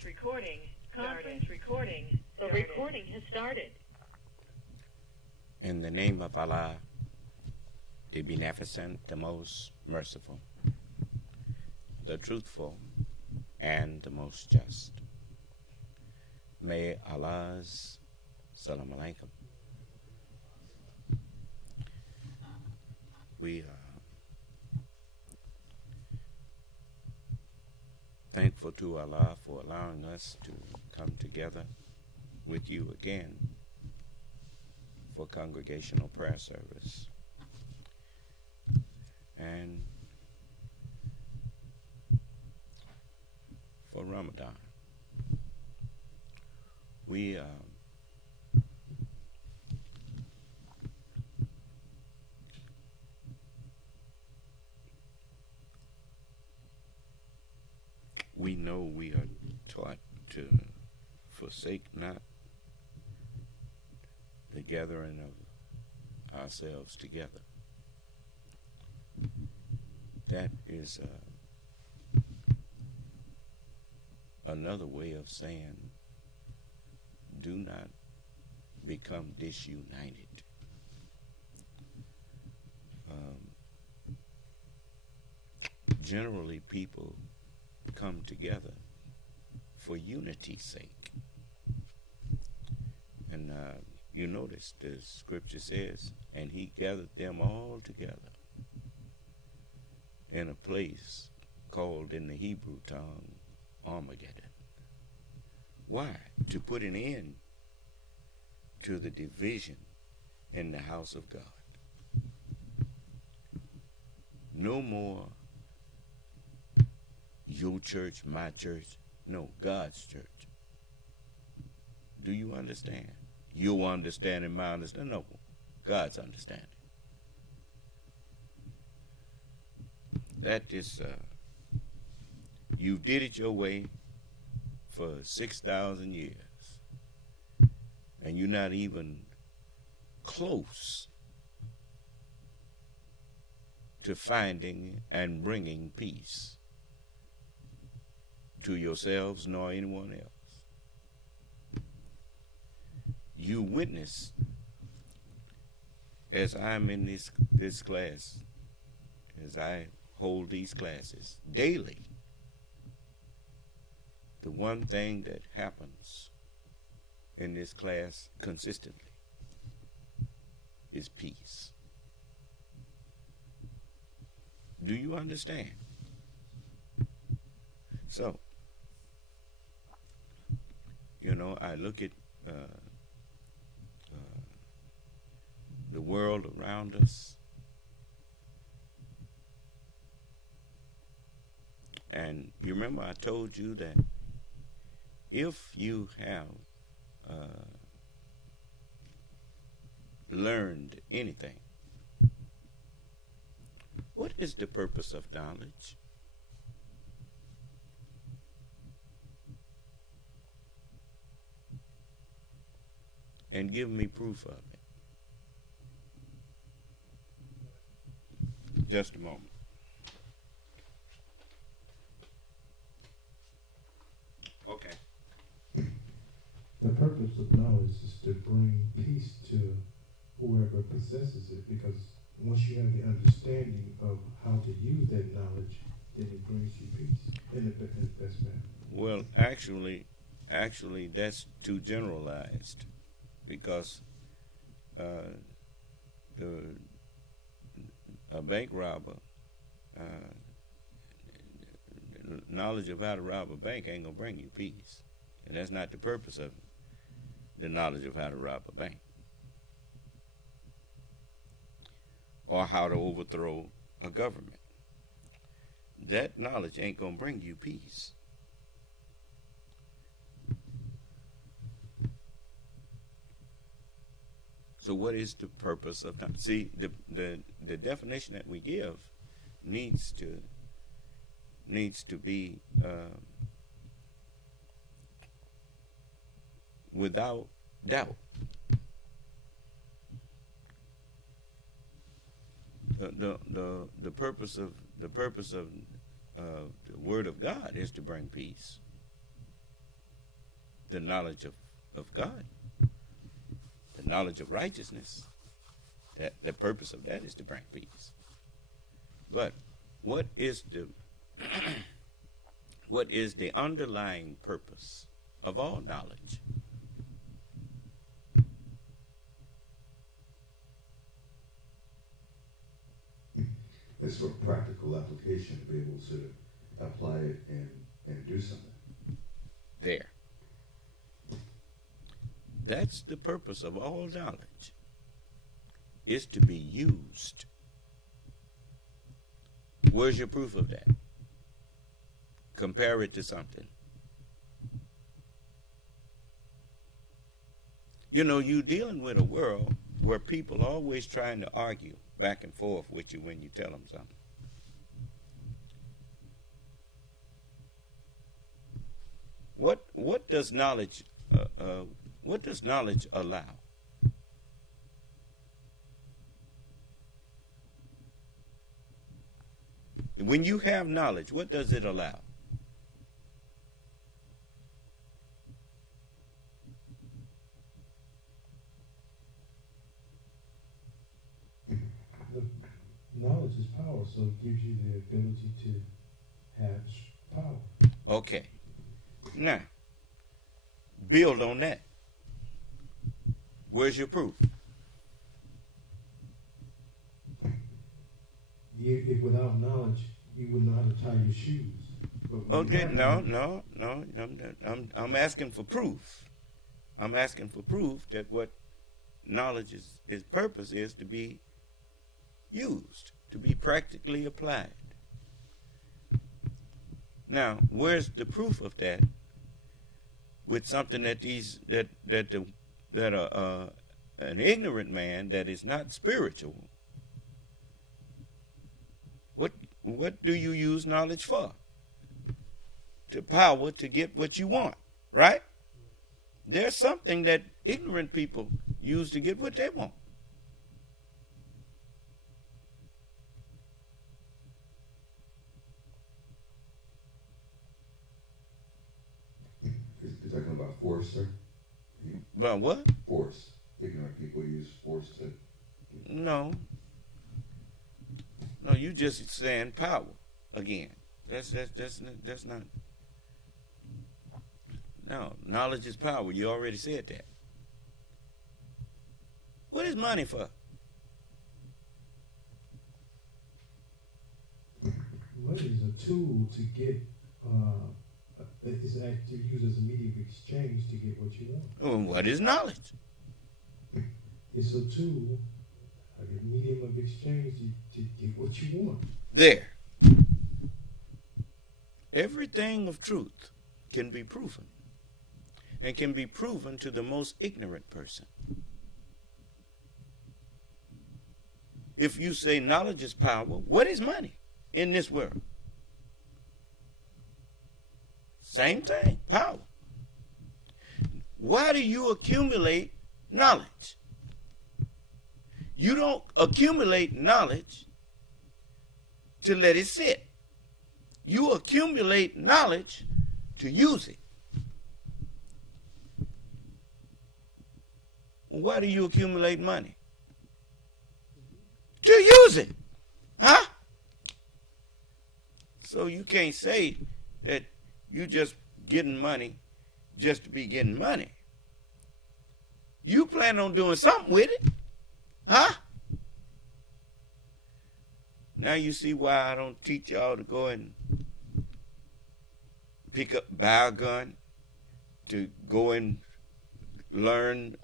The recording has started. In the name of Allah, the Beneficent, the Most Merciful, the Truthful, and the Most Just. May Allah's Salam Alaikum. We are thankful to Allah for allowing us to come together with you again for congregational prayer service. And for Ramadan. We know we are taught to forsake not the gathering of ourselves together. That is another way of saying do not become disunited. Generally, people come together for unity's sake. And you notice the scripture says, and he gathered them all together in a place called in the Hebrew tongue Armageddon. Why? To put an end to the division in the house of God. No more your church, my church. No, God's church. Do you understand? Your understanding, my understanding. No, God's understanding. That is, you did it your way for 6,000 years, and you're not even close to finding and bringing peace to yourselves nor anyone else. You witness, as I'm in this class, as I hold these classes daily, the one thing that happens in this class consistently is peace. Do you understand? So, I look at the world around us, and you remember I told you that if you have learned anything, what is the purpose of knowledge? And give me proof of it. Just a moment. Okay. The purpose of knowledge is to bring peace to whoever possesses it, because once you have the understanding of how to use that knowledge, then it brings you peace in the best manner. Well, actually, that's too generalized, because a bank robber, knowledge of how to rob a bank ain't gonna bring you peace, and that's not the purpose of the knowledge of how to rob a bank, or how to overthrow a government. That knowledge ain't gonna bring you peace. So what is the purpose of knowledge? See, the definition that we give needs to be without doubt. The purpose of the Word of God is to bring peace. the knowledge of God, the knowledge of righteousness. That the purpose of that is to bring peace. But what is the what is the underlying purpose of all knowledge? It's for practical application, to be able to apply it and do something. There. That's the purpose of all knowledge, is to be used. Where's your proof of that? Compare it to something. You know, you're dealing with a world where people are always trying to argue back and forth with you when you tell them something. What does knowledge allow? When you have knowledge, what does it allow? Knowledge is power, so it gives you the ability to have power. Okay. Now, build on that. Where's your proof? If without knowledge, you would know how to tie your shoes. Okay, no. I'm asking for proof. I'm asking for proof that what knowledge is purpose is to be used, to be practically applied. Now, where's the proof of that with something that an ignorant man that is not spiritual? What do you use knowledge for? To power to get what you want, right? There's something that ignorant people use to get what they want. You're talking about force, sir? About what? Force. Ignorant people use force to... No, you just saying power again. That's not. No, knowledge is power. You already said that. What is money for? Money is a tool to get. It's actually used as a medium of exchange to get what you want. Well, what is knowledge? It's a tool, a medium of exchange to get what you want. There. Everything of truth can be proven, and can be proven to the most ignorant person. If you say knowledge is power, what is money in this world? Same thing, power. Why do you accumulate knowledge? You don't accumulate knowledge to let it sit. You accumulate knowledge to use it. Why do you accumulate money? To use it. Huh? So you can't say that you just getting money just to be getting money. You plan on doing something with it. Huh? Now you see why I don't teach y'all to go and buy a gun, to go and learn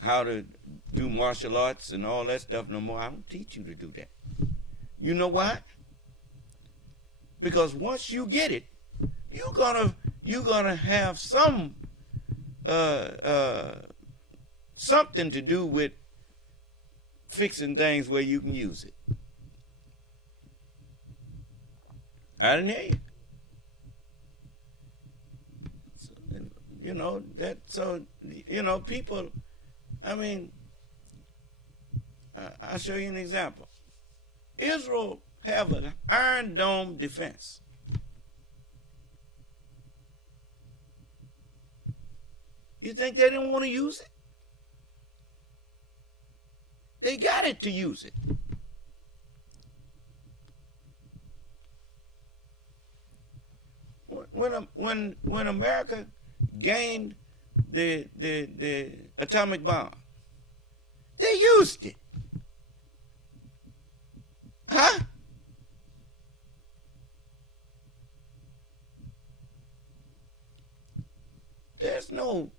how to do martial arts and all that stuff no more. I don't teach you to do that. You know why? Because once you get it, you're gonna have some something to do with fixing things where you can use it. I didn't hear you. People, I mean, I'll show you an example. Israel have an Iron Dome defense. You think they didn't want to use it? They got it to use it. When America gained the atomic bomb, they used it. Huh? There's no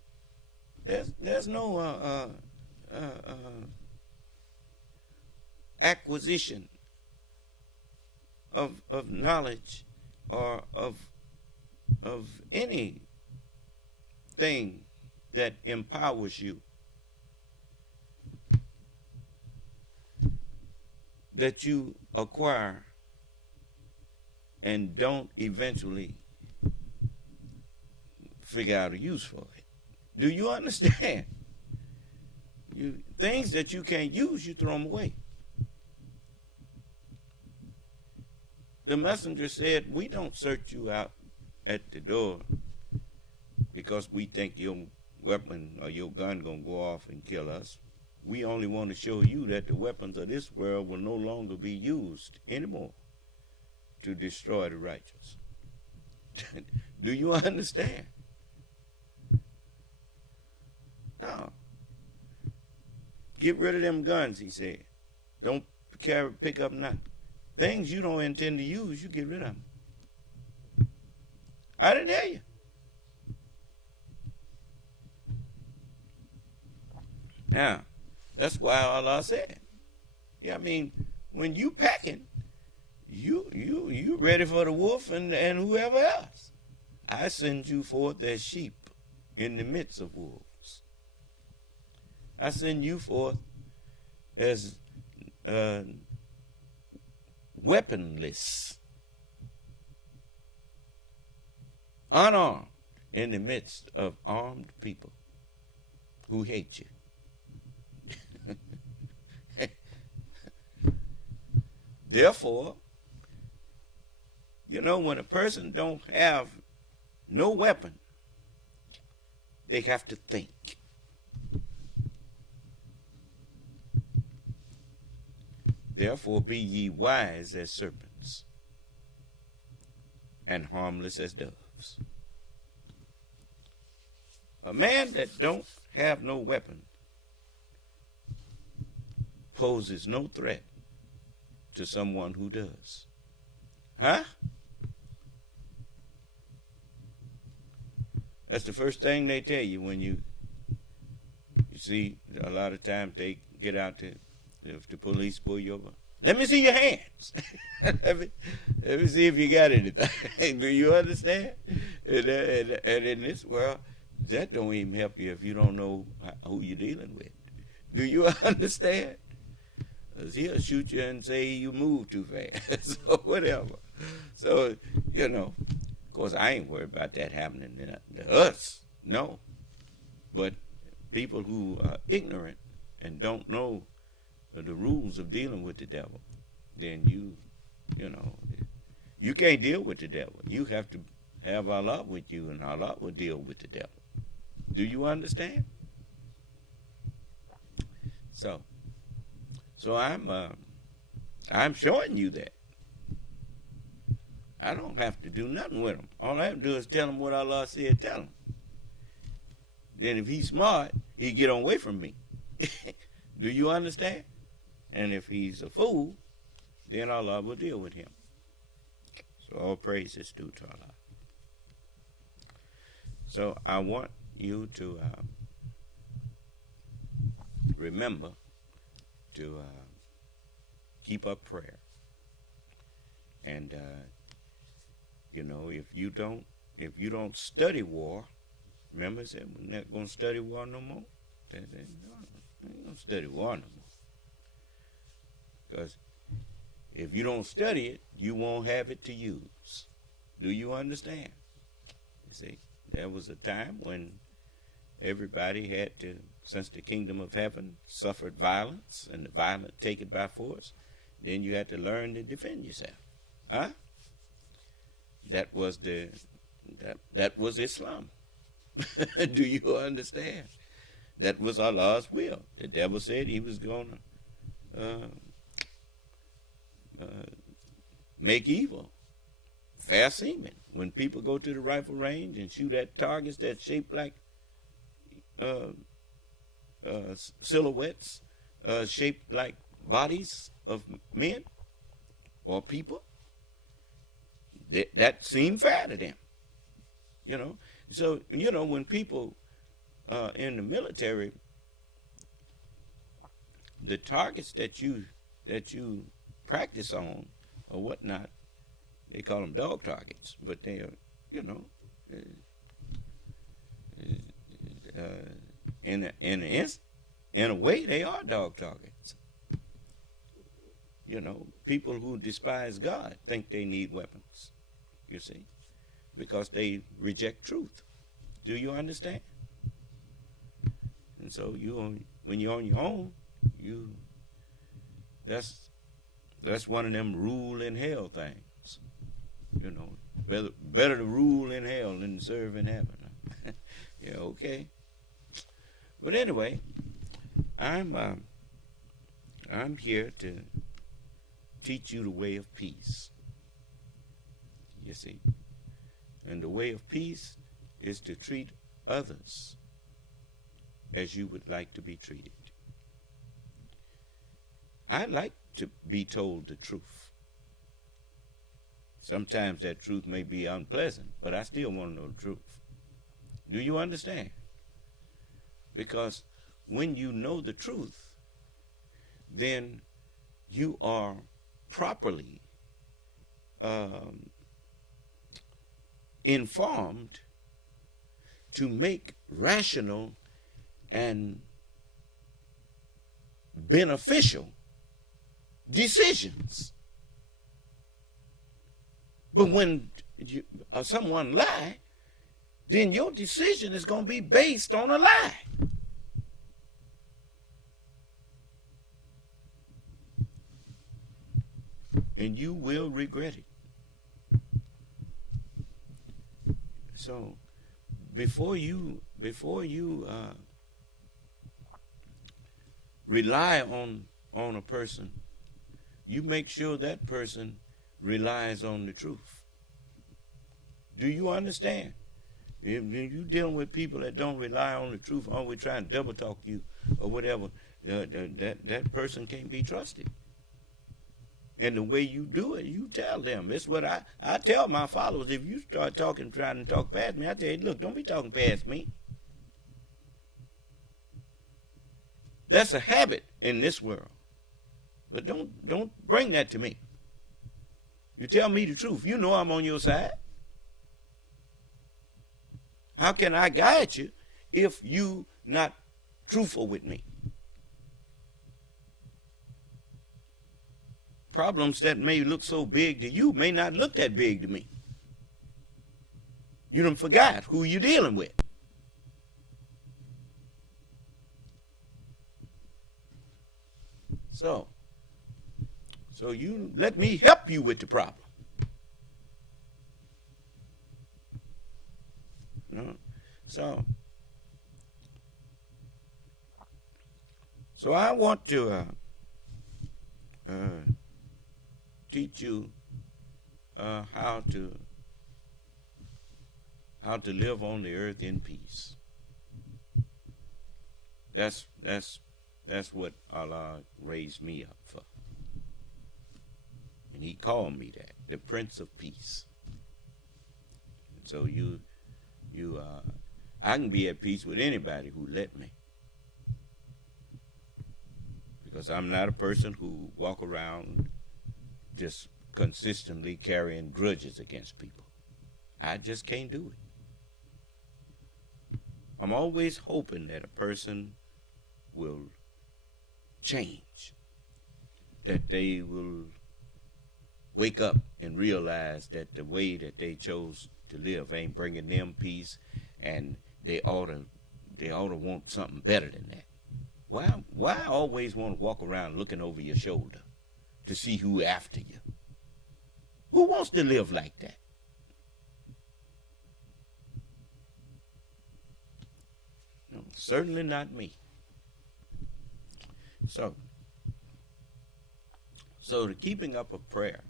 acquisition of knowledge or of anything that empowers you that you acquire and don't eventually figure out a use for it. Do you understand? Things that you can't use, you throw them away. The messenger said, we don't search you out at the door because we think your weapon or your gun gonna go off and kill us. We only want to show you that the weapons of this world will no longer be used anymore to destroy the righteous. Do you understand? No. Get rid of them guns, he said. Don't pick up nothing. Things you don't intend to use, you get rid of them. I didn't hear you. Now, that's why Allah said, yeah, I mean, when you packing, you ready for the wolf and whoever else. I send you forth as sheep in the midst of wolves. I send you forth as weaponless, unarmed, in the midst of armed people who hate you. Therefore, you know, when a person don't have no weapon, they have to think. Therefore, be ye wise as serpents and harmless as doves. A man that don't have no weapon poses no threat to someone who does. Huh? That's the first thing they tell you when you see, a lot of times they get out to, if the police pull you over, let me see your hands. let me see if you got anything. Do you understand? And in this world, that don't even help you if you don't know who you're dealing with. Do you understand? Because he'll shoot you and say you move too fast or whatever. So, you know, of course, I ain't worried about that happening to us. No. But people who are ignorant and don't know the rules of dealing with the devil, then you know, you can't deal with the devil. You have to have Allah with you, and Allah will deal with the devil. Do you understand? So I'm showing you that. I don't have to do nothing with him. All I have to do is tell him what Allah said, tell him. Then if he's smart, he get away from me. Do you understand? And if he's a fool, then Allah will deal with him. So all praise is due to Allah. So I want you to remember to keep up prayer. And you know, if you don't study war, remember I said we're not going to study war no more. We ain't going to study war no more. Because if you don't study it, you won't have it to use. Do you understand? You see, there was a time when everybody had to, since the kingdom of heaven suffered violence and the violent take it by force, then you had to learn to defend yourself. Huh? That was Islam. Do you understand? That was Allah's will. The devil said he was going to make evil fair seeming. When people go to the rifle range and shoot at targets that shaped like silhouettes, shaped like bodies of men or people, that seemed fair to them. So when people in the military, the targets that you practice on or whatnot, they call them dog targets, but they are, in a way, they are dog targets. People who despise God think they need weapons, you see, because they reject truth. Do you understand? And so when you're on your own, that's one of them rule in hell things. Better to rule in hell than to serve in heaven. Yeah, okay. But anyway, I'm here to teach you the way of peace. You see, and the way of peace is to treat others as you would like to be treated. I like to be told the truth. Sometimes that truth may be unpleasant, but I still want to know the truth. Do you understand? Because when you know the truth, then you are properly informed to make rational and beneficial decisions. But when someone lie, then your decision is going to be based on a lie. And you will regret it. So before you rely on a person, you make sure that person relies on the truth. Do you understand? If you're dealing with people that don't rely on the truth, always trying to double talk you or whatever, that person can't be trusted. And the way you do it, you tell them. It's what I tell my followers. If you start trying to talk past me, I tell you, look, don't be talking past me. That's a habit in this world. But don't bring that to me. You tell me the truth. You know I'm on your side. How can I guide you if you not truthful with me? Problems that may look so big to you may not look that big to me. You done forgot who you're dealing with. So you let me help you with the problem. So I want to teach you how to live on the earth in peace. That's what Allah raised me up for. And he called me that, the Prince of Peace. And so I can be at peace with anybody who let me. Because I'm not a person who walk around just consistently carrying grudges against people. I just can't do it. I'm always hoping that a person will change, that they will wake up and realize that the way that they chose to live ain't bringing them peace, and they ought to want something better than that. Why always want to walk around looking over your shoulder to see who after you? Who wants to live like that? Certainly not me. So the keeping up of prayer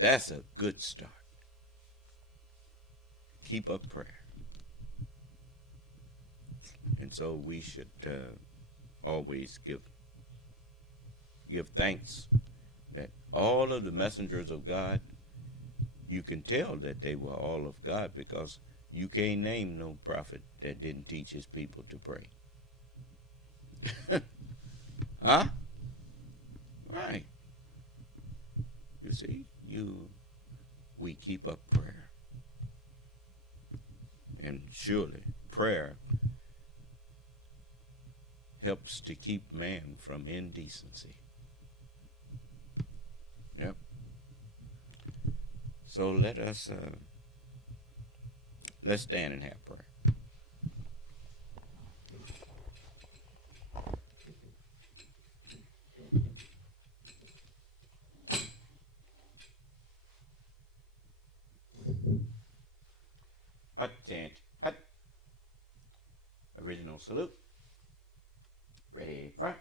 that's a good start. Keep up prayer. And so we should always give thanks that all of the messengers of God, you can tell that they were all of God because you can't name no prophet that didn't teach his people to pray. Huh? Right. You see, we keep up prayer. And surely prayer helps to keep man from indecency. Yep. So let's stand and have prayer. Attention. Original salute. Ready, front.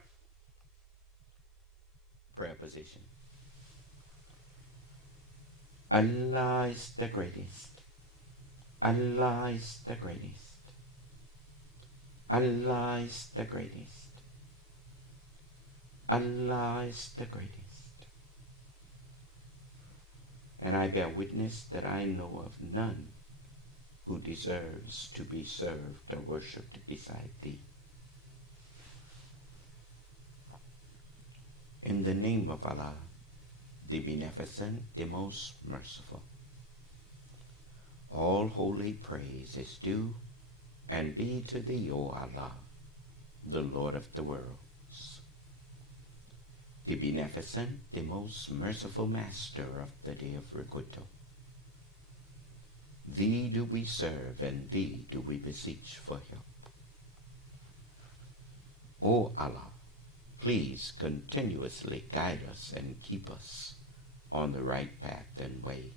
Prayer position. Allah is the greatest. Allah is the greatest. Allah is the greatest. Allah is the greatest. And I bear witness that I know of none who deserves to be served or worshipped beside thee. In the name of Allah, the Beneficent, the Most Merciful, all holy praise is due and be to thee, O Allah, the Lord of the worlds, the Beneficent, the Most Merciful Master of the Day of Requital. Thee do we serve, and thee do we beseech for help. O Allah, please continuously guide us and keep us on the right path and way,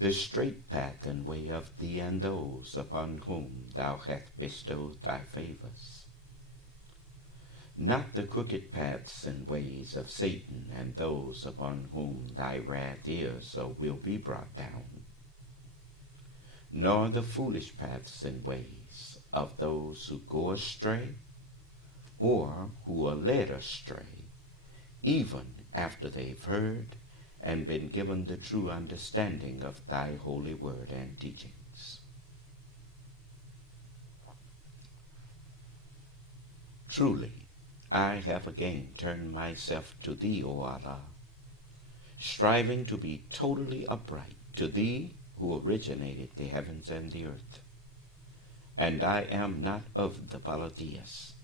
the straight path and way of thee and those upon whom thou hast bestowed thy favors, not the crooked paths and ways of Satan and those upon whom thy wrath is or will be brought down, nor the foolish paths and ways of those who go astray or who are led astray, even after they've heard and been given the true understanding of thy holy word and teachings. Truly, I have again turned myself to thee, O Allah, striving to be totally upright to thee who originated the heavens and the earth, and I am not of the polytheists.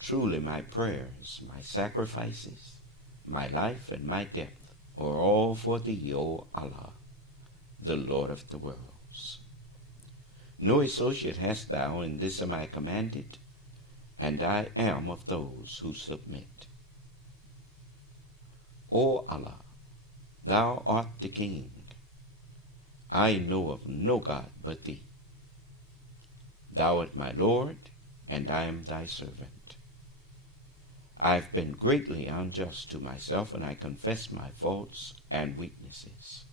Truly my prayers, my sacrifices, my life and my death are all for thee, O Allah, the Lord of the worlds. No associate hast thou in this am I commanded, and I am of those who submit. O Allah, thou art the King. I know of no God but thee. Thou art my Lord, and I am thy servant. I've been greatly unjust to myself, and I confess my faults and weaknesses.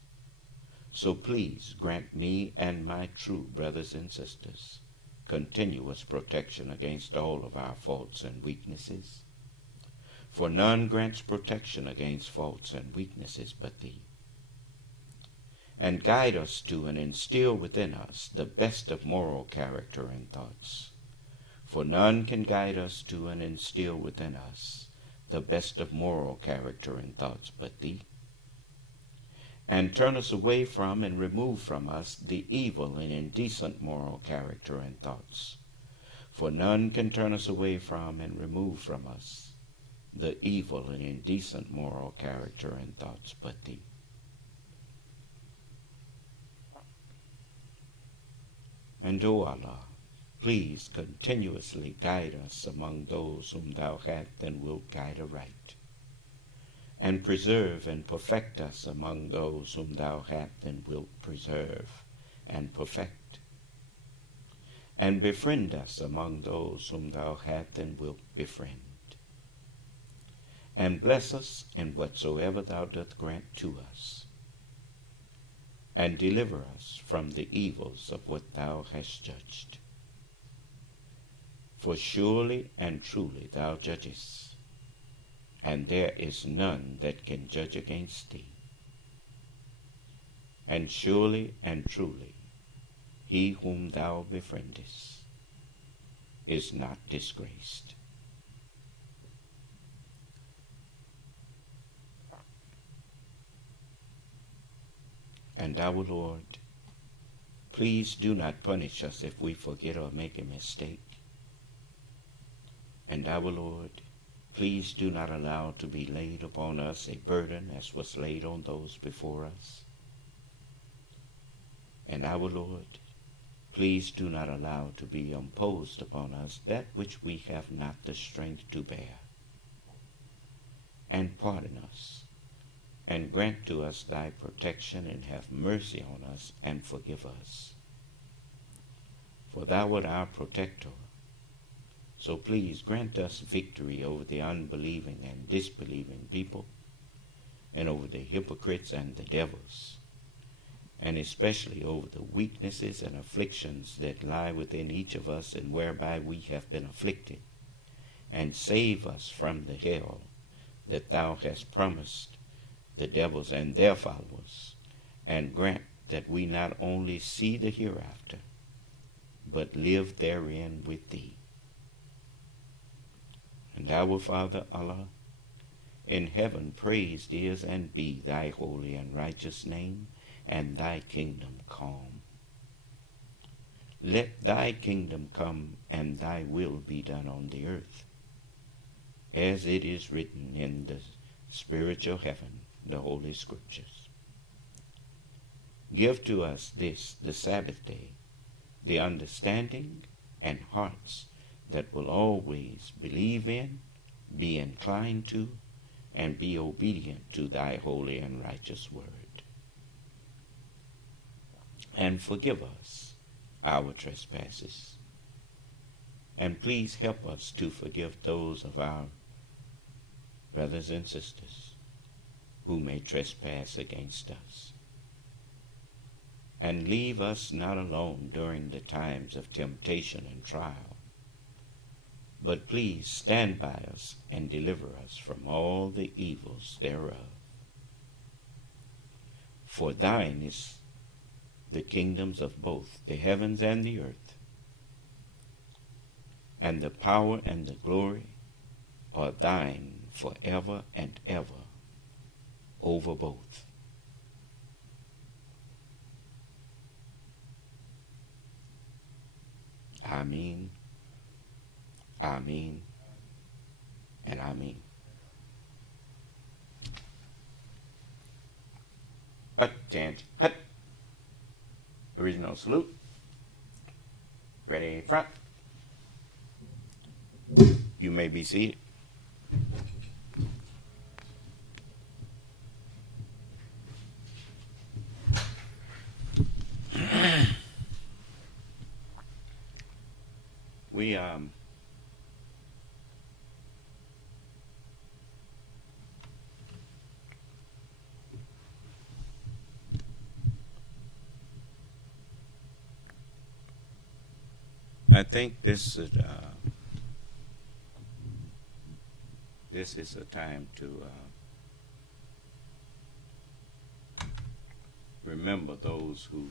So please grant me and my true brothers and sisters continuous protection against all of our faults and weaknesses. For none grants protection against faults and weaknesses but thee. And guide us to and instill within us the best of moral character and thoughts. For none can guide us to and instill within us the best of moral character and thoughts but thee. And turn us away from and remove from us the evil and indecent moral character and thoughts. For none can turn us away from and remove from us the evil and indecent moral character and thoughts but thee. And, O Allah, please continuously guide us among those whom thou hast and wilt guide aright, and preserve and perfect us among those whom thou hast and wilt preserve and perfect. and befriend us among those whom thou hast and wilt befriend. And bless us in whatsoever thou dost grant to us, and deliver us from the evils of what thou hast judged. For surely and truly thou judgest, and there is none that can judge against thee. And surely and truly he whom thou befriendest is not disgraced. And our Lord, please do not punish us if we forget or make a mistake. And our Lord, please do not allow to be laid upon us a burden as was laid on those before us. And our Lord, please do not allow to be imposed upon us that which we have not the strength to bear. And pardon us, and grant to us thy protection, and have mercy on us, and forgive us. For thou art our protector. So please grant us victory over the unbelieving and disbelieving people, and over the hypocrites and the devils, and especially over the weaknesses and afflictions that lie within each of us, and whereby we have been afflicted, and save us from the hell that thou hast promised the devils and their followers, and grant that we not only see the hereafter, but live therein with thee. And our Father Allah, in heaven praised is and be thy holy and righteous name, and thy kingdom come. Let thy kingdom come, and thy will be done on the earth, as it is written in the spiritual heaven, the Holy Scriptures. Give to us this, the Sabbath day, the understanding and hearts that will always believe in, be inclined to, and be obedient to thy holy and righteous word. And forgive us our trespasses, and please help us to forgive those of our brothers and sisters who may trespass against us. And leave us not alone during the times of temptation and trial, but please stand by us and deliver us from all the evils thereof. For thine is the kingdoms of both the heavens and the earth, and the power and the glory are thine forever and ever over both. Amen, amen, and amen. Hut, chant, hut. Original salute. Ready, front. You may be seated. We I think this is a time to remember those who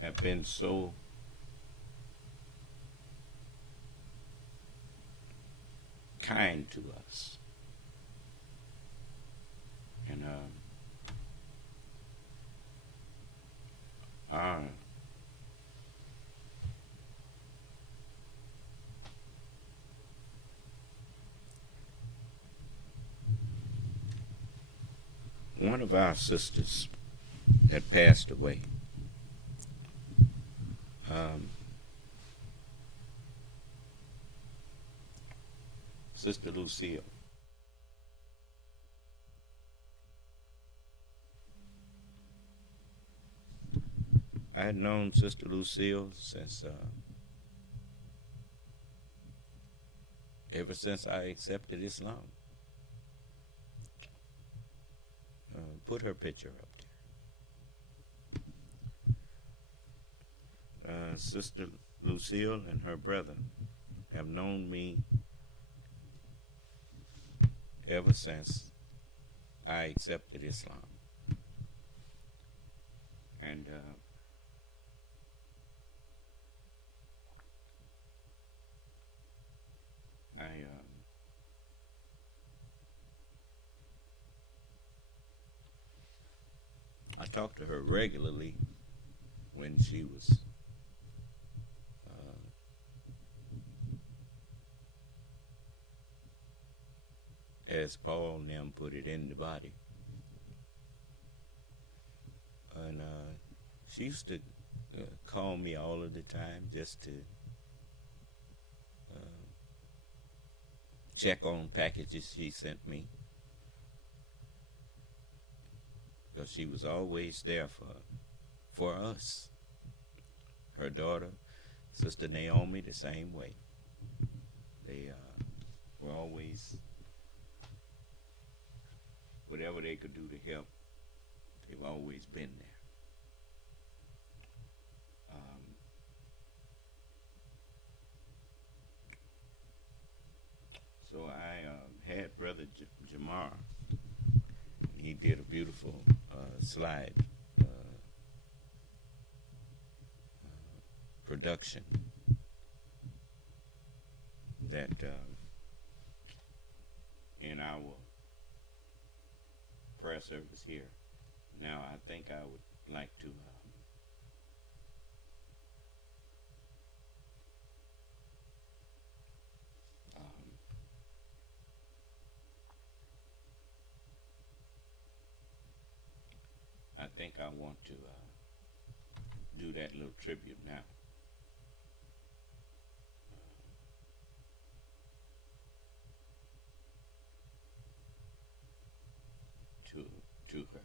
have been so kind to us. And our one of our sisters had passed away. Sister Lucille. I had known Sister Lucille since ever since I accepted Islam. Put her picture up there. Sister Lucille and her brother have known me ever since I accepted Islam. And I talked to her regularly when she was as Paul and them put it, in the body. And she used to call me all of the time just to check on packages she sent me, because she was always there for us. Her daughter, Sister Naomi, the same way. They were always, whatever they could do to help, they've always been there. So I had Brother Jamar, and he did a beautiful slide production that in our prayer service here. Now I think I would like to I think I want to do that little tribute now. To her.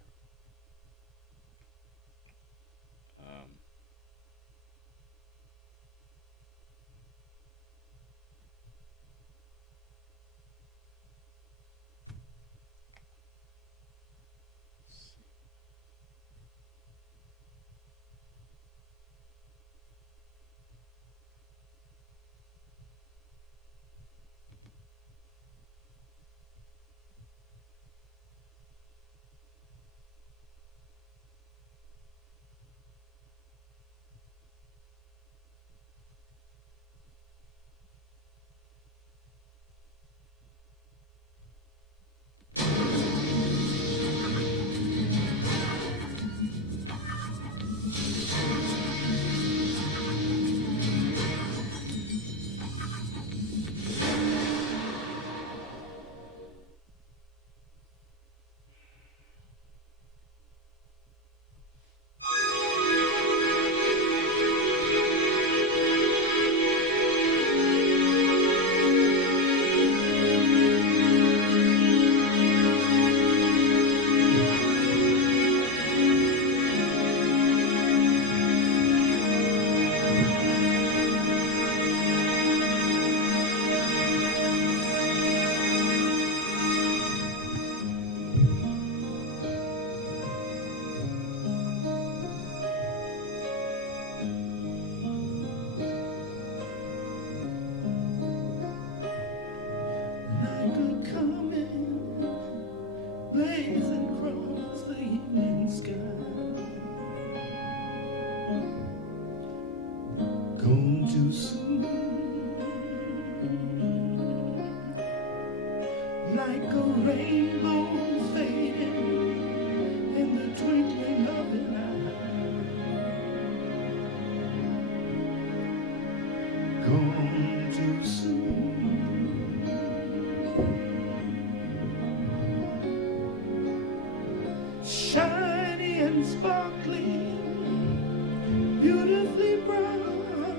blazing across the evening sky. Gone too soon, like a rainbow fading in the twinkling of an eye. Gone too soon. Shiny and sparkling, beautifully brown,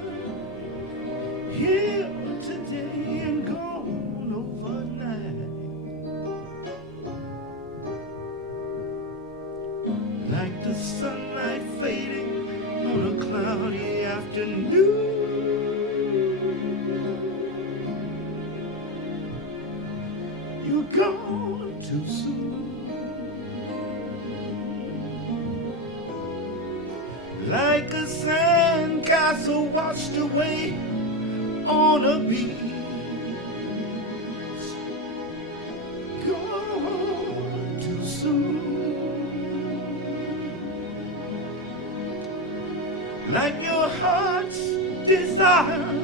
here today and gone overnight. Like the sunlight fading on a something new. You're gone too soon. Like a sandcastle washed away on a beach. Gone too soon. Like your heart's desire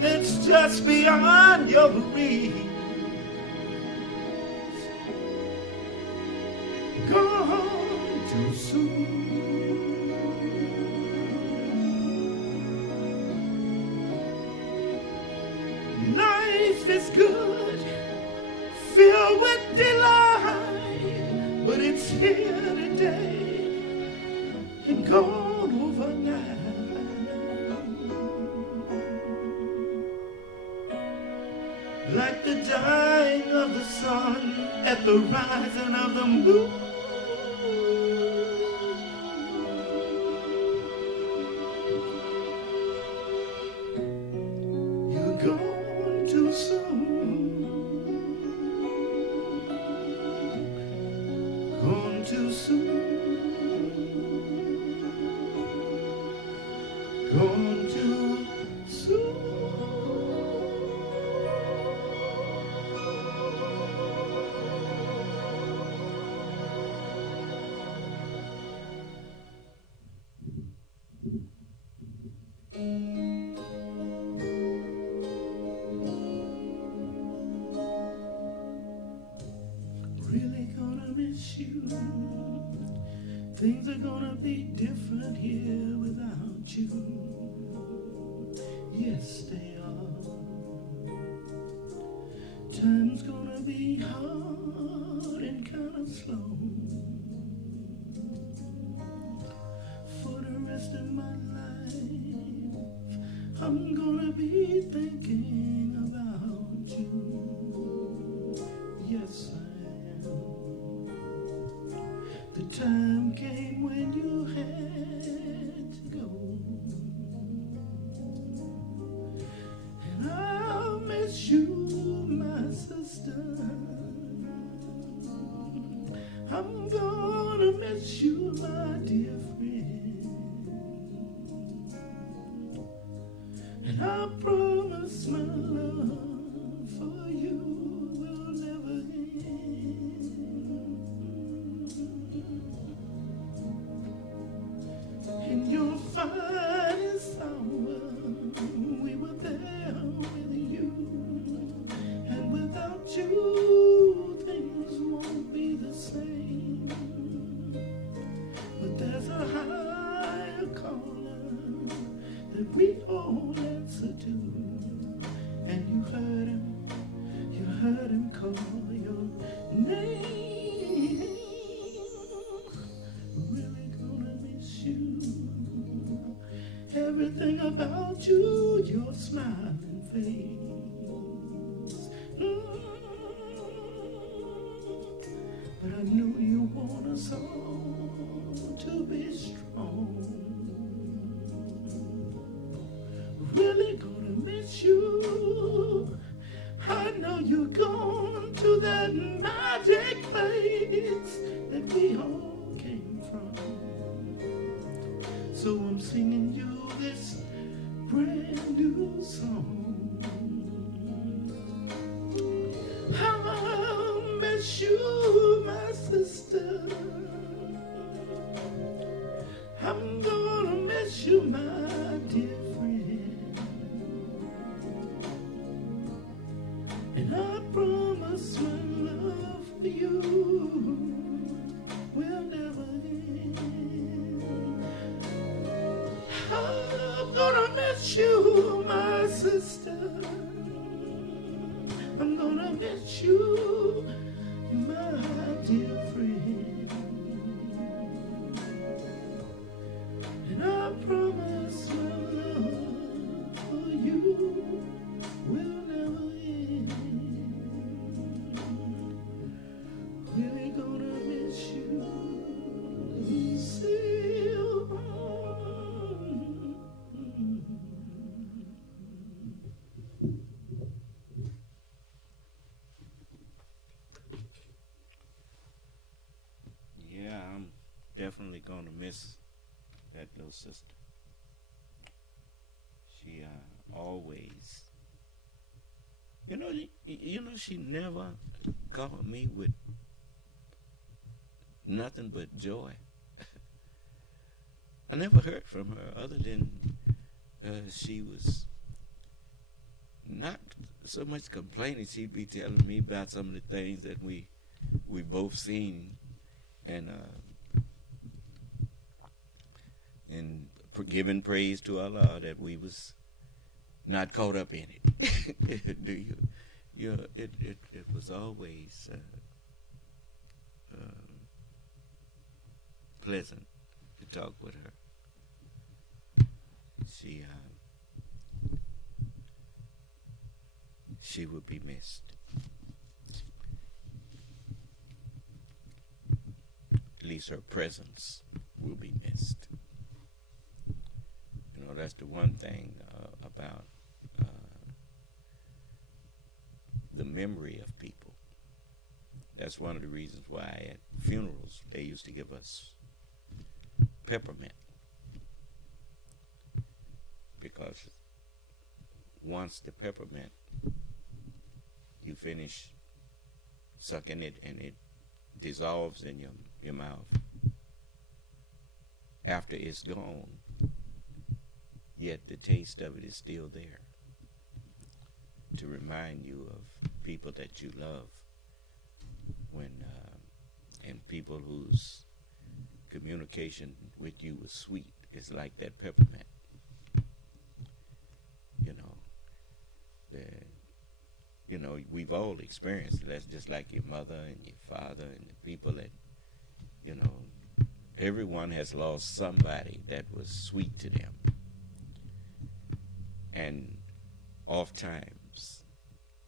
that's just beyond your reach. Gone too soon. Life is good, filled with delight, but it's here today and gone overnight. Like the dying of the sun at the rising of the moon. You're gone too soon. Gone too soon. Gone too soon. Really gonna miss you. Things are gonna be different here without you. Yes, they are. Time's gonna be hard and kinda slow. For the rest of my life, I'm gonna be thinking about you. Yes, I am. The time came when you had to go, and I'll miss you, my sister. I'm gonna miss you, my dear friend. And I promise my love for you will never end. In your finest hour, we were there with you. And without you, things won't be the same. But there's a higher caller that we all answer to. And you heard him call your name. Really gonna miss you. Everything about you, your smiling face. But I knew you want us all to be strong. Really gonna miss you. I know you're gone to that magic place that we all came from. So I'm singing you this brand new song. I'll miss you, my sister. I'm gonna miss you, my dear friend. And I promise my love for you will never end. I'm gonna miss you, my sister. I'm gonna miss you, my dear friend. And I promise my love for you will never end. Really gonna miss you still. definitely gonna miss that little sister. She always, she never called me with nothing but joy. I never heard from her other than she was not so much complaining. She'd be telling me about some of the things that we both seen, and giving praise to Allah that we was not caught up in it. Do you? It was always pleasant to talk with her. She would be missed. At least her presence will be missed. That's the one thing about the memory of people. That's one of the reasons why at funerals they used to give us peppermint, because once the peppermint, you finish sucking it and it dissolves in your mouth, after it's gone, yet the taste of it is still there to remind you of people that you love, and people whose communication with you was sweet. It's like that peppermint. We've all experienced it. That's just like your mother and your father and the people that, everyone has lost somebody that was sweet to them. And oft times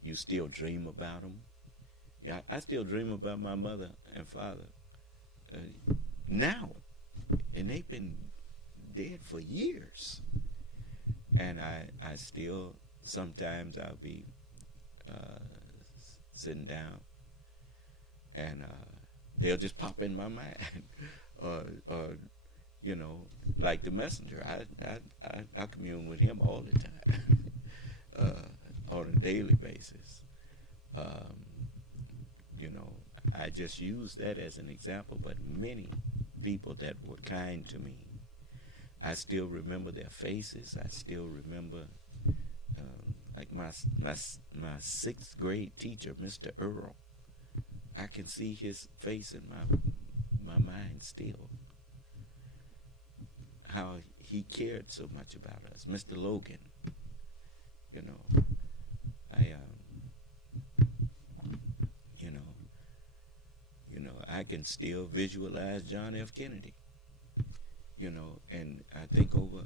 you still dream about them. Yeah, I still dream about my mother and father now, and they've been dead for years. And I still, sometimes I'll be sitting down and they'll just pop in my mind. or like the messenger, I commune with him all the time on a daily basis. I just use that as an example, but many people that were kind to me, I still remember their faces. I still remember like my sixth grade teacher, Mr. Earl. I can see his face in my mind still. How he cared so much about us. Mr. Logan, I can still visualize John F. Kennedy, and I think over,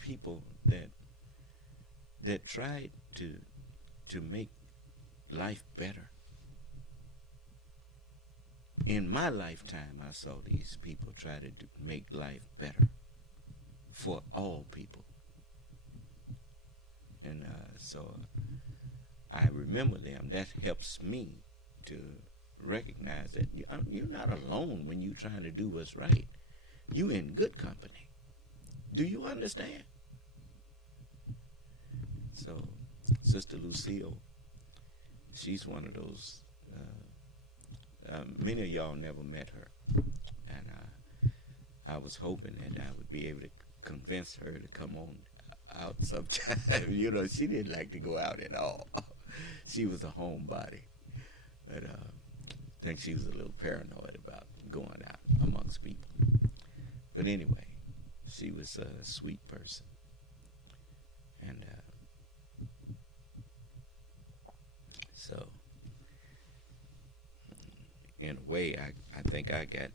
people that tried to make life better. In my lifetime, I saw these people try to make life better for all people. And so I remember them. That helps me to recognize that you're not alone when you're trying to do what's right. You're in good company. Do you understand? So, Sister Lucille, she's one of those. Many of y'all never met her, and I was hoping that I would be able to convince her to come on out sometime. She didn't like to go out at all. She was a homebody, but I think she was a little paranoid about going out amongst people. But anyway, she was a sweet person, and so in a way, I think I got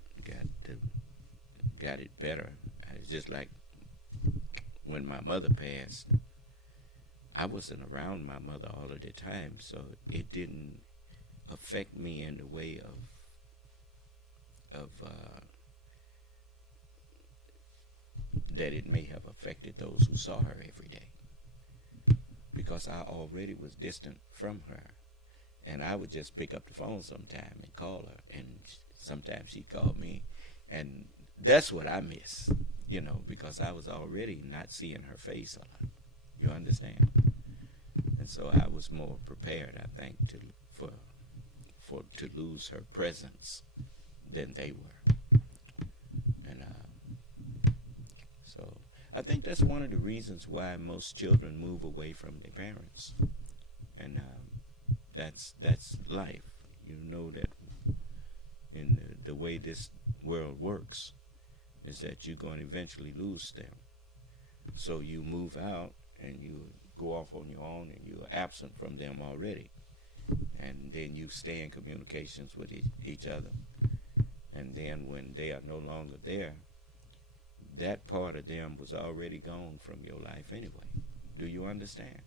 it better. It's just like when my mother passed, I wasn't around my mother all of the time, so it didn't affect me in the way of that it may have affected those who saw her every day, because I already was distant from her, and I would just pick up the phone sometime and call her, and sometimes she called me, and that's what I miss, because I was already not seeing her face a lot. You understand? And so I was more prepared, I think, to lose her presence than they were. And so I think that's one of the reasons why most children move away from their parents. And that's life. You know that in the way this world works is that you're going to eventually lose them. So you move out and you go off on your own and you're absent from them already. And then you stay in communications with each other. And then when they are no longer there, that part of them was already gone from your life anyway. Do you understand?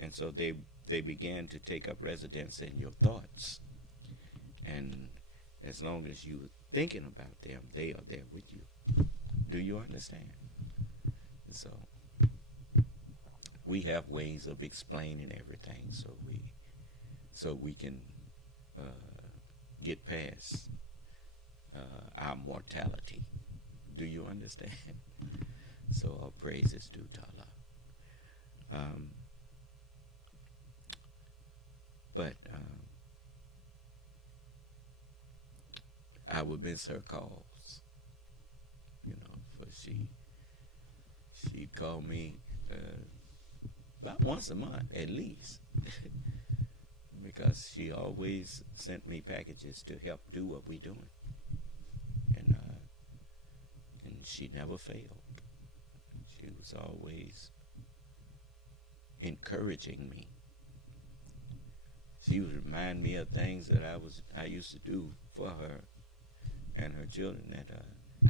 And so they began to take up residence in your thoughts. And as long as you're thinking about them, they are there with you. Do you understand? And so we have ways of explaining everything so we can get past our mortality. Do you understand? So all praises due to Allah. But I would miss her calls, for she'd call me about once a month at least, because she always sent me packages to help do what we're doing, and she never failed. She was always encouraging me. She would remind me of things that I used to do for her and her children that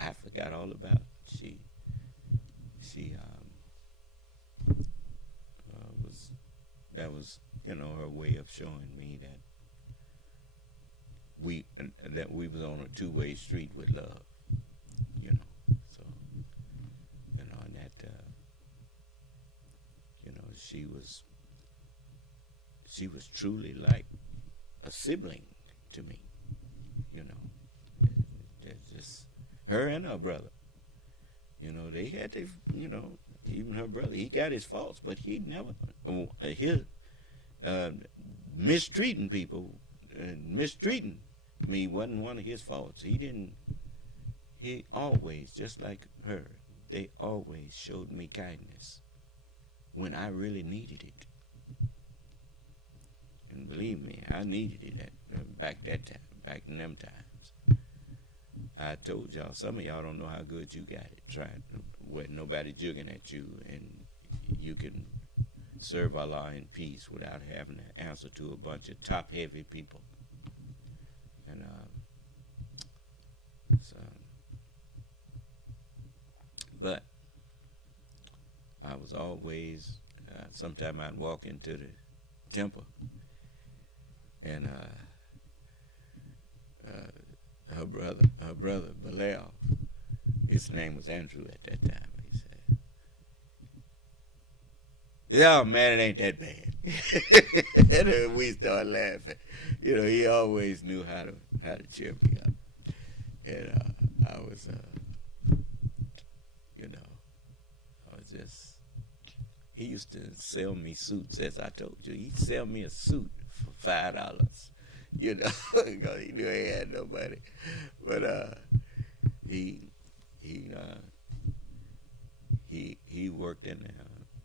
I forgot all about. She was her way of showing me that we was on a two-way street with love, So and that she was truly like a sibling to me, Just her and her brother, they had to, even her brother, he got his faults, but he never mistreating people and mistreating me wasn't one of his faults. He always, just like her, they always showed me kindness when I really needed it. And believe me, I needed it back in them times. I told y'all, some of y'all don't know how good you got it, trying with nobody jugging at you, and you can serve Allah in peace without having to answer to a bunch of top-heavy people. And but I was always, sometime I'd walk into the temple, and her brother Bilal, his name was Andrew at that time. He said, "Yeah, man, it ain't that bad." And then we started laughing. He always knew how to cheer me up. And I was just. He used to sell me suits, as I told you. He'd sell me a suit for $5. Because he knew he had no money. But he worked in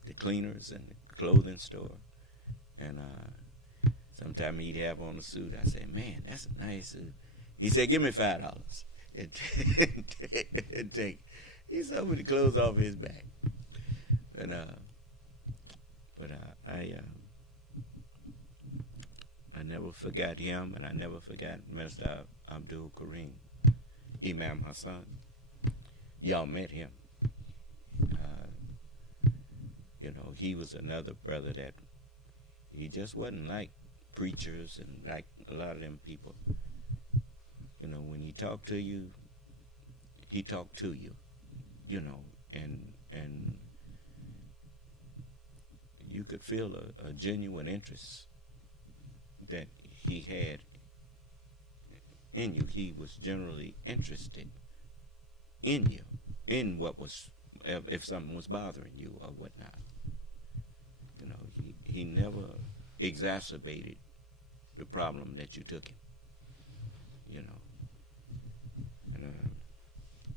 the cleaners and the clothing store, and sometime he'd have on a suit. I said, "Man, that's a nice suit." He said, "Give me $5 and take." He sold me the clothes off his back, and I never forgot him, and I never forgot Mr. Abdul Kareem, Imam Hassan. Y'all met him. He was another brother that he just wasn't like preachers and like a lot of them people. When he talked to you, he talked to you, and you could feel a genuine interest that he had in you. He was generally interested in you, in what was, if something was bothering you or whatnot. You know, he never exacerbated the problem that you took him. You know, and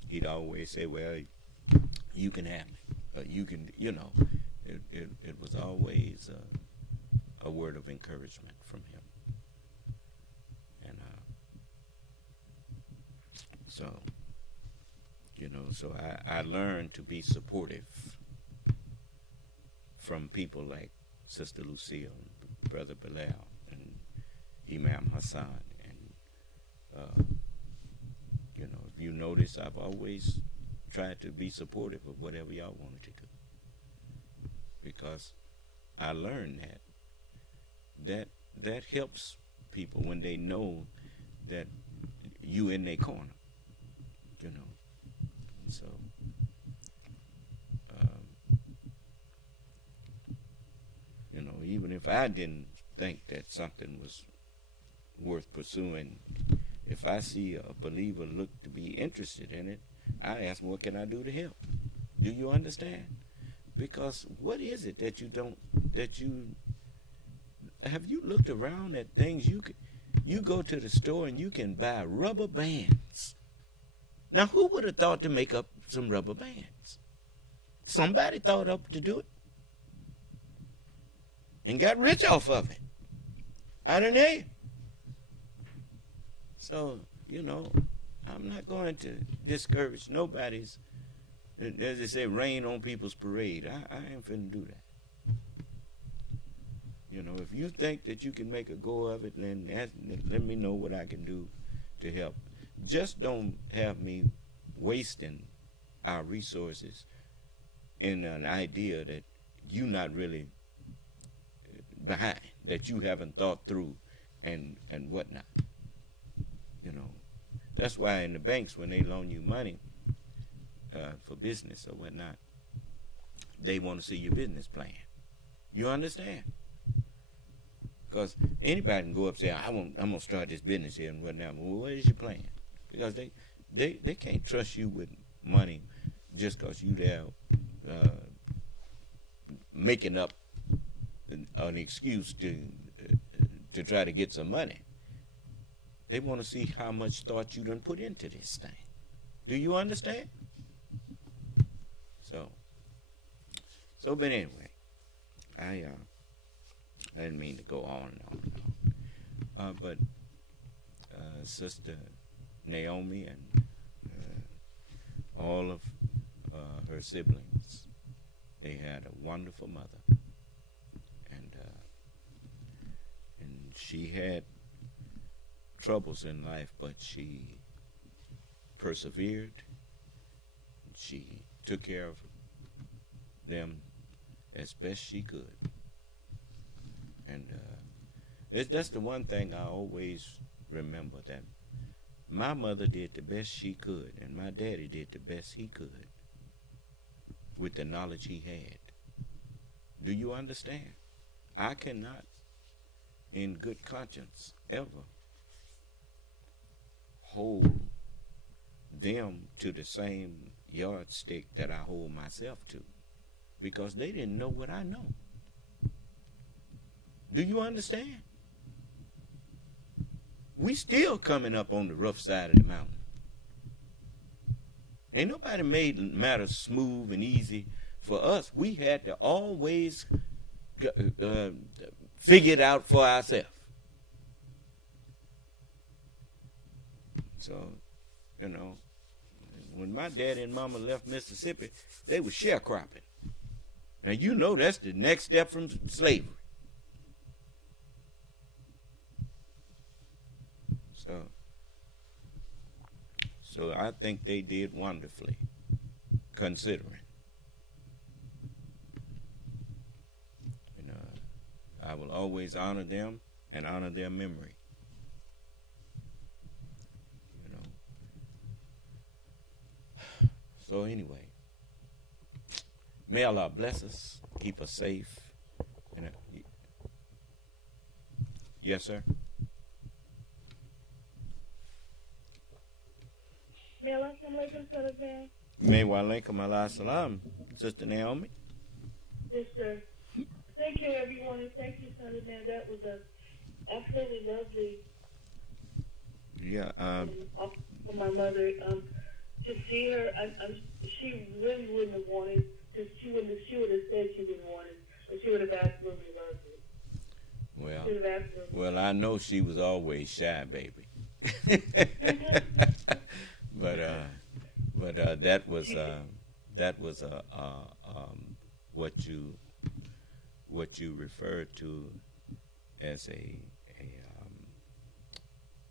he'd always say, "Well, you can have it. You can." You know, it was always a word of encouragement from him. And so, you know, so I learned to be supportive from people like Sister Lucille, and Brother Bilal, and Imam Hassan. And, you know, if you notice, I've always tried to be supportive of whatever y'all wanted to do. Because I learned that helps people when they know that you in their corner, you know. So, you know, even if I didn't think that something was worth pursuing, if I see a believer look to be interested in it, I ask them, what can I do to help? Do you understand? Because what is it that have you looked around at things you go to the store and you can buy rubber bands. Now, who would have thought to make up some rubber bands? Somebody thought up to do it and got rich off of it. I don't know. So, you know, I'm not going to discourage nobody's, as they say, rain on people's parade. I ain't finna do that. You know, if you think that you can make a go of it, then let me know what I can do to help. Just don't have me wasting our resources in an idea that you're not really behind, that you haven't thought through and whatnot. You know, that's why in the banks, when they loan you money for business or whatnot, they want to see your business plan. You understand? Because anybody can go up and say, I'm going to start this business here and whatnot. Well, what is your plan? Because they can't trust you with money just because you there making up an excuse to try to get some money. They want to see how much thought you done put into this thing. Do you understand? But anyway, I didn't mean to go on and on and on. But Sister Naomi and all of her siblings, they had a wonderful mother. And she had troubles in life, but she persevered. She took care of them as best she could. And that's the one thing I always remember, that my mother did the best she could, and my daddy did the best he could with the knowledge he had. Do you understand? I cannot, in good conscience, ever hold them to the same yardstick that I hold myself to, because they didn't know what I know. Do you understand? We still coming up on the rough side of the mountain. Ain't nobody made matters smooth and easy for us. We had to always figure it out for ourselves. So, you know, when my daddy and mama left Mississippi, they were sharecropping. Now, you know that's the next step from slavery. So I think they did wonderfully, considering. And I will always honor them and honor their memory. You know. So anyway, may Allah bless us, keep us safe. And yes, sir. May Allah alaikum, son of man. May wa alaikum ala salam, Sister Naomi. Yes, sir. Thank you, everyone, and thank you, son of man. That was absolutely lovely. Yeah. For my mother, to see her, she really wouldn't have wanted. She would have said she didn't want it, but she would have absolutely loved it. Well, I know she was always shy, baby. but that was what you referred to as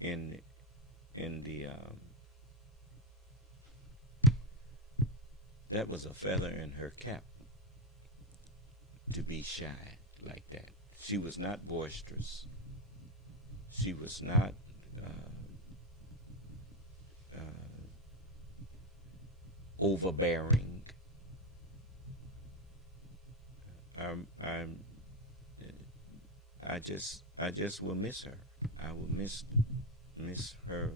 in the that was a feather in her cap to be shy like that. She was not boisterous. She was not overbearing. I just will miss her. I will miss her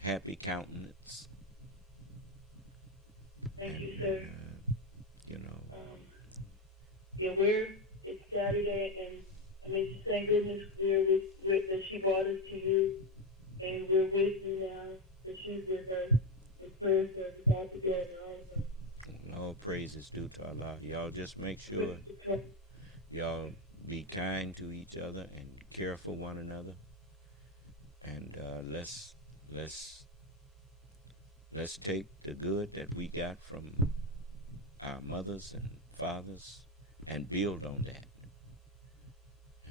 happy countenance. Thank you, sir. You know. Yeah, it's Saturday, and thank goodness that she brought us to you, and we're with you now, that she's with us, and prayers are about together, all of us. All praise is due to Allah. Y'all just make sure y'all be kind to each other and care for one another, and let's take the good that we got from our mothers and fathers and build on that.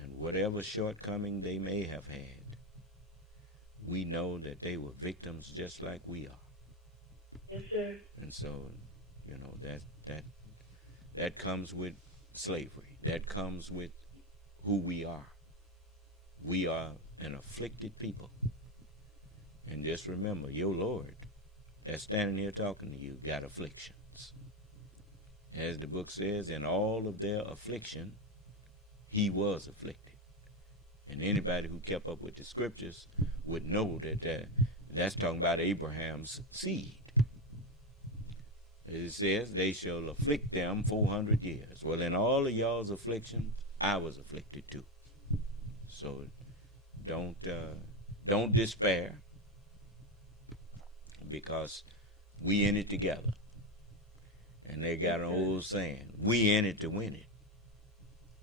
And whatever shortcoming they may have had, we know that they were victims just like we are. Yes, sir. And so, you know, that comes with slavery. That comes with who we are. We are an afflicted people. And just remember, your Lord that's standing here talking to you got afflictions. As the book says, in all of their affliction, he was afflicted. And anybody who kept up with the scriptures would know that that's talking about Abraham's seed. It says, they shall afflict them 400 years. Well, in all of y'all's afflictions, I was afflicted too. So don't despair, because we in it together. And they got an old saying, we in it to win it.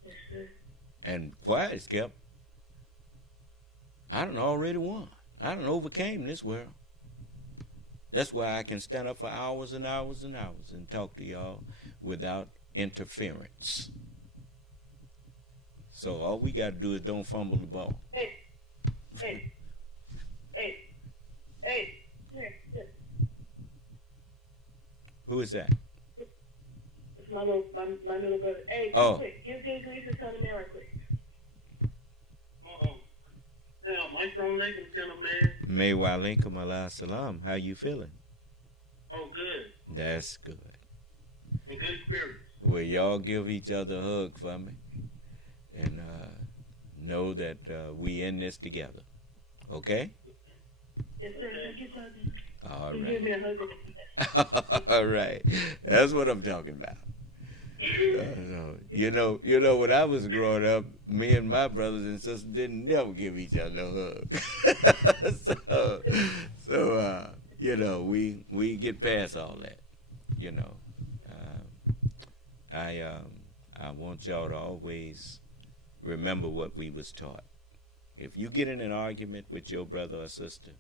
Yes, sir. And quiet is kept. I done already won. I done overcame this world. That's why I can stand up for hours and hours and hours and talk to y'all without interference. So all we got to do is don't fumble the ball. Hey. Here. Who is that? It's my little brother. Hey, quick. Give Greece a son of man right quick. My son Lincoln, son of man. May wa alaikum ala salam. How you feeling? Oh, good. That's good. In good spirits. Well, y'all give each other a hug for me. And know that we in this together. Okay? Yes, sir. Thank you, son. All You right. give me a hug. All right. That's what I'm talking about. You know, when I was growing up, me and my brothers and sisters didn't never give each other a hug. so you know, we get past all that. You know, I want y'all to always remember what we was taught. If you get in an argument with your brother or sister,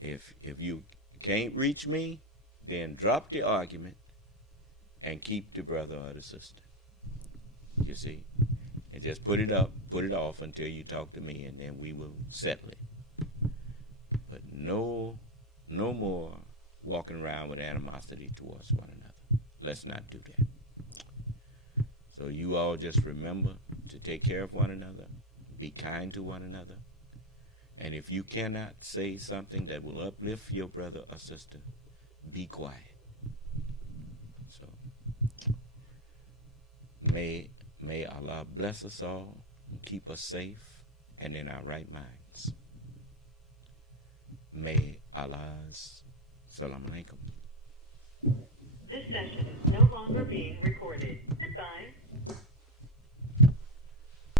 if you can't reach me, then drop the argument and keep the brother or the sister. You see? And just put it off until you talk to me, and then we will settle it. But no more walking around with animosity towards one another. Let's not do that. So you all just remember to take care of one another, be kind to one another, and if you cannot say something that will uplift your brother or sister, be quiet. So may Allah bless us all and keep us safe and in our right minds. May Allah's Salam Alaikum. This session is no longer being recorded.